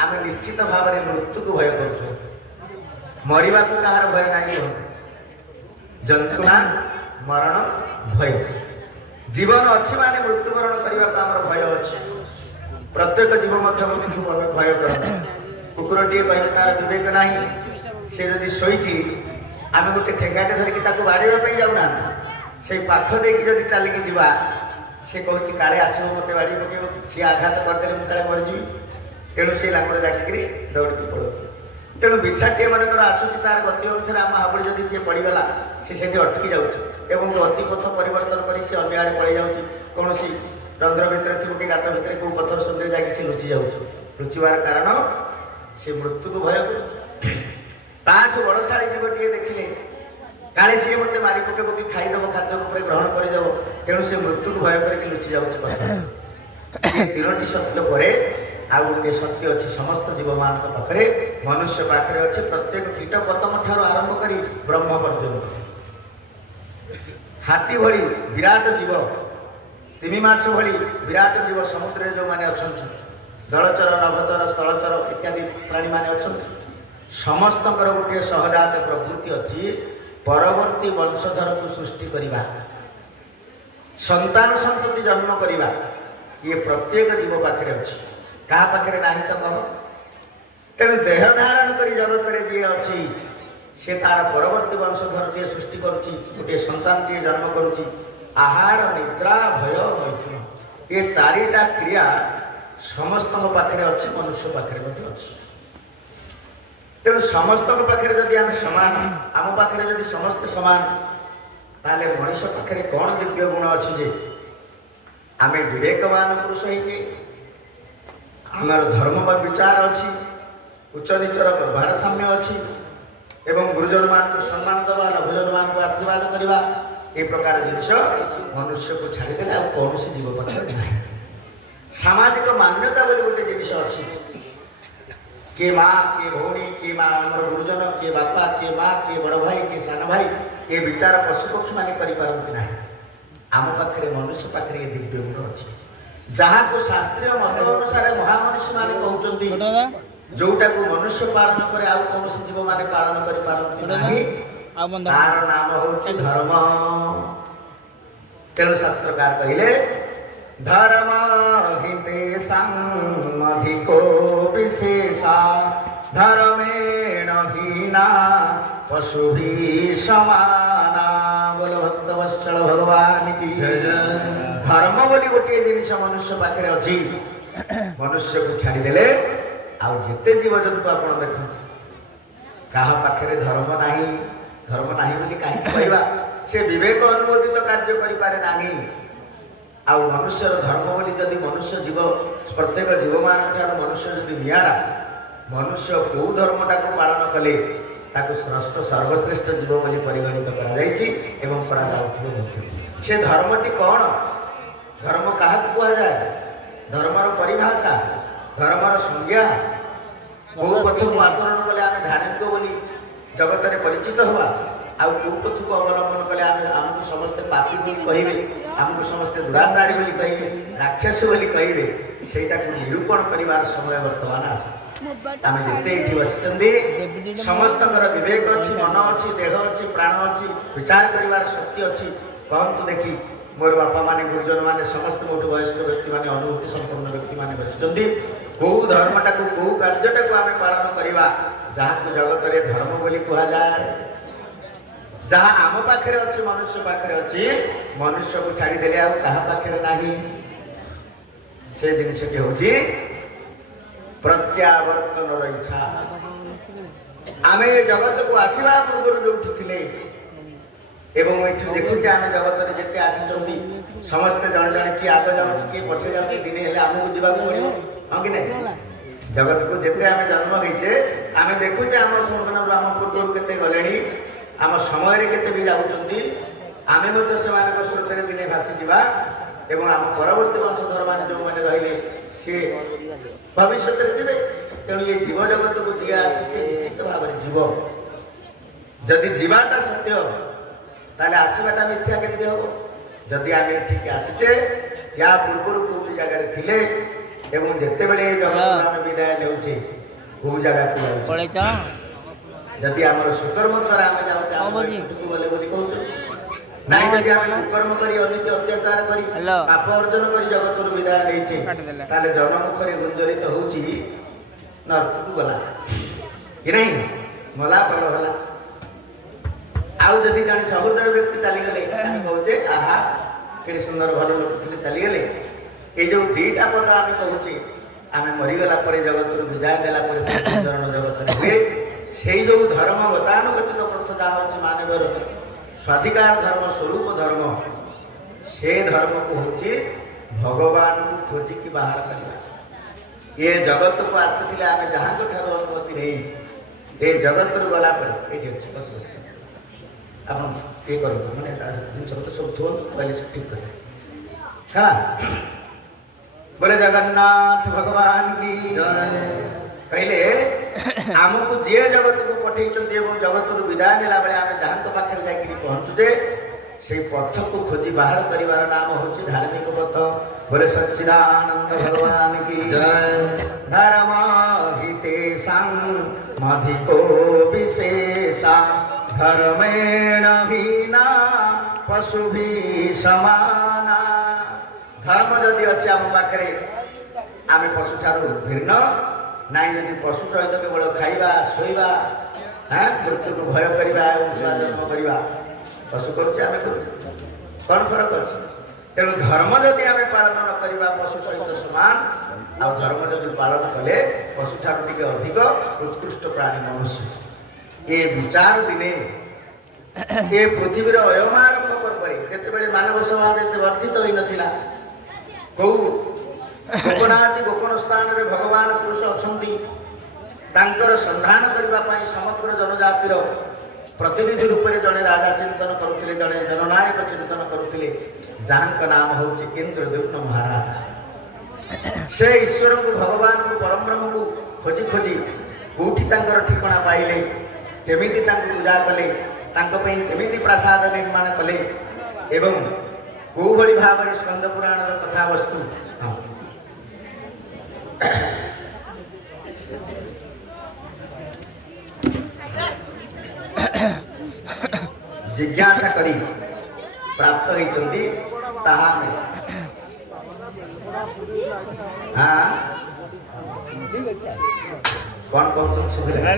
आम निश्चित भाव में मृत्यु को भय कर मरवा को कहार भय नहीं जंतुना मरण भय जीवन अच्छी माने मृत्युवरण करने को आम भय अच्छे प्रत्येक जीव मृत्यु भय कर कुकुरटे कह तार विवेक ना सी जदि शोची आम गोटे ठेंगाटे धरिकी बाड़ेवाई जाऊना से पाख देकी जदि चलिकी जावा सी कहूँ काले आसो मत बाड़ी पकेब सी आघात करदे मुझे मरीजी तेणु से लांगड़ जागिकी दौड़की पड़ोची तेणु बिछाटे मनकर आसूची तार गति अनुसार आम हाबड़ी जदि सी पड़गला सी अटकी जाऊँगी गतिपथ परिवर्तन कर सी अन्य आड़े पड़े जाऊँगी कौन रंध्र भितर थी कि गात भितर कौ पथर सुंदर जाकि सी लुचि जाऊँगी लुचिबार कारण से मृत्यु को भय कर बड़शाड़ी जीवटे देखिले काले सी मत मारी पकेब कि खाईदेव खाद्य उपर ग्रहण करदेव तेणु से मृत्यु को भय करके लुचि जाऊँगी तीनोटी सत्य पर आउ गोटे सत्य अच्छी समस्त जीव मान पाखे मनुष्य पाखे अच्छे प्रत्येक कीट पतंग ठार आरंभ कर ब्रह्म पर्यंत हाथी भली विराट जीव तिमी माछ भली विराट जीव समुद्र जो माने अच्छा जलचर नभचर स्थलचर इत्यादि प्राणी माने अच्छा समस्त गोटे सहजात प्रवृत्ति अच्छी परवर्ती वंशधर को सृष्टि करवा संतान संतति जन्म करवा ये प्रत्येक जीव पाखे अच्छी क्या पाखे ना तो कह तेणु देह धारण कर जगत में जी अच्छी से तार परवर्ती वंशधर टे सृष्टि करुच्ची गोटे संतान टे जन्म करुच्ची आहार निद्रा भय मैथुन ये चारिटा क्रिया समस्त पाखे अच्छी मनुष्य पाखे अच्छी तेणु समस्त पाखे जदि आम सामान आम पाखे जदि समस्ते सामान ताले मनीष पाखे कौन दिव्य गुण अच्छी जे आम विवेकवान पुरुष होइजे आमर धर्म व विचार अच्छी उच्च नीचर व्यवहार साम्य अच्छी एवं गुरुजन मान को सम्मान दवा लघुजन मान को आशीर्वाद करवा ए प्रकार जिनिस मनुष्य को छाड़ीदे आ कौन से जीव पाखे ना सामाजिक मान्यता बोली गोटे जिनिस अच्छी के माँ के भौणी के माँ आमर गुरुजन के बापा के माँ के बड़ भाई के सान भाई ये विचार पशुपक्षी माने करिपारନ୍ତି नाही आम पाखे मनुष्य पाखे ये दिव्य गुण अच्छी जहाँ को शास्त्रीय मत अनुसार महामनुष्य माने कहउचंती जोटा को मनुष्य पालन करे आ कौन से जीव माने पालन करिपारନ୍ତି नाही तार नाम होची धर्म तेणु शास्त्रकार कहले धर्म हिते अधिको विशेषा धर्मेण हीना पशु भी समाना बोलो भक्तवत्सल भगवान की धर्म बोली गोटे जिनिस मनुष्य पाखे अच्छी मनुष्य को छाड़ीदे आउ जिते जीव जंतु आप देख क्या पाखे धर्म ना बोली कहीं कहवा से विवेक अनुमोदित कार्य करें ना आउ मनुष्यर धर्म बोली जदि मनुष्य जीव प्रत्येक जीव मान मनुष्य जदि नियारा मनुष्य कौ धर्मटा को पालन कले ताको श्रेष्ठ सर्वश्रेष्ठ जीव बोली परिगणित करा से धर्मटी कौन धर्म क्या कहुए धर्मर परिभाषा धर्मर संज्ञा कौ पथ को आचरण कले आम धार्मिक बोली जगत में परिचित हवा आउ कौ पथ को अवलंबन कले आमको समस्ते पापी बोली कहे आमको समस्ते दुराचारी बोली कहे राक्षस बोली कहे सेटा को निरूपण करिवार समय वर्तमान आसी आम जिते ये बसी समस्त विवेक अच्छी मन अच्छी देह अच्छी प्राण अच्छी विचार करिवार शक्ति अच्छी कहतु देखी मोर बापा माने गुरुजन माने समस्त मोठ वयस्क व्यक्ति माने अनुभूति संपन्न व्यक्ति माने बसी कौ धर्मटा को कौ कार्यटा को आम पालन करवा जहाँ को जगत में धर्म बोली कह जाए जहाँ आम पाखे अच्छी मनुष्य पाखे अच्छी मनुष्य को छाड़ीदे आ पाखे ना से जिनसटी हूँ प्रत्यावर्तन इच्छा आम जगत को आसवा पूर्व जो थे एवं ये देखुचे आम जगत में जिते आसी समस्ते जड़े जड़े किए आगे जाऊँ किए पछे जाऊँ दिन हेल्ले आमको जावाक पड़ो हाँ कि नहीं जगत को जिते आम जन्म होइचे आम देखुचे आम संगठन आम पूर्व केते गले आम समय केते भी जाऊँगी आम से स्रोत दिने भासी जावा एवं आम परवर्ती वंशधर मान जो मैंने रहिले सी भविष्य जी तेणु ये जीव जगत को जी आसी निश्चित भाव में जीव जदि जीवाटा सत्य ताले आसवाटा मिथ्या केमती हम जदि आम ठीक आसीचे या पूर्वर कौटी जगार थिले ଏବଂ ଯେତେବେଳେ ଏ ଜଗତକୁ ଆମେ ବିଦାୟ ନେଉଛେ କୋଉ ଜାଗାକୁ ଯାଉଛେ ଯଦି ଆମର ସୁକର୍ମ ଦ୍ୱାରା ଆମେ ଯାଉଛେ ଆମେ ବୈକୁଣ୍ଠକୁ ଗଲେ ବୋଲି କହୁଛୁ ନାଇଁ ଯଦି ଆମେ କୁକର୍ମ କରି ଅନୀତି ଅତ୍ୟାଚାର କରି ପାପ ଅର୍ଜନ କରି ଜଗତରୁ ବିଦାୟ ନେଇଛେ ତାହେଲେ ଜନମୁଖରେ ଗୁଞ୍ଜରିତ ହଉଛି ନରକକୁ ଗଲା କି ନାହିଁ ମଲା ଭଲ ହେଲା। ଆଉ ଯଦି ଜଣେ ସହୃଦୟ ବ୍ୟକ୍ତି ଚାଲିଗଲେ ଆମେ କହୁଛେ ଆହା କେତେ ସୁନ୍ଦର ଭଲ ଲୋକ ଥିଲେ ଚାଲିଗଲେ। এই যে দুইটা পদ আমি কହୁছি আমি মরিগলা পরে জগতରୁ বিদায় দেলা পরে সাধারণ জগତରେ ହୁଏ সেই যে ধর্ম গতানুগতিক প্রথা যা হচ্ছে মানবর স্বাধিকার ধর্ম স্বরূপ ধর্ম সে ধর্মକୁ হচ্ছে ভগবানଙ୍କୁ খোঁজিকি ବାହାର କରିବା। ଏ ଜଗତକୁ ଆସିଥିଲେ ଆମେ ଯାହାଙ୍କ ଠାରୁ ଅନୁମତି ନେଇ ଏ ଜଗତରୁ ଗଲା ପରେ ଏଇଠି ଅଛି ଆପଣ ଇଏ କରନ୍ତୁ ମାନେ ଜିନିଷପତ୍ର ସବୁ ଥୁଅନ୍ତୁ କହିଲେ ସେ ଠିକ୍ କରିବେ ହେଲା। बोले जगन्नाथ भगवान की कहले आमको जे जगत को पठे जगत को विदाय नेला बेले आम जहाँ पाखे जाकि पहुँचुचे से पथ को खोजी बाहर कर नाम हूँ धार्मिक पथ। बोले सच्चिदानंद भगवान की धर्म हितेषाधिको विशेषा धर्मेण हीना पशु भी समाना। धर्म जदि अच्छे आम पाखे आम पशु ठार भिन्न नाई जदि पशु सहित केवल खाइबा शोइबा हाँ मृत्यु को भय करवा छुआ जन्म करवा पशु करुचे आम करुचे कौन फरक अच्छे। तेणु धर्म जदि आम पालन न करवा पशु सहित समान आ धर्म जदि पालन कले पशु ठार टे अधिक उत्कृष्ट प्राणी मनुष्य। ये विचार दिने ये पृथ्वीर अयमारंभ पर्व जिते मानव समाज एत वर्धित हो नथिला कौ गोपनादि गोपन स्थान रे भगवान पुरुष अछंती तांकर संधान करने समग्र जनजातिर प्रतिनिधि रूप में जड़े राजा चिंतन करुले जड़े जननायक चिंतन करुले जहाँ नाम हूँ इंद्रद्युम्न महाराज। से ईश्वर को भगवान को परम ब्रह्म को खोजी खोजी कौटी ठिकणा पाइले केमिति पूजा कले केमिति प्रासाद निर्माण कले एवं को भली भाव में स्कंद पुराण कथा वस्तु जिज्ञासा करी प्राप्त होती हाँ कौन कहते सुविधा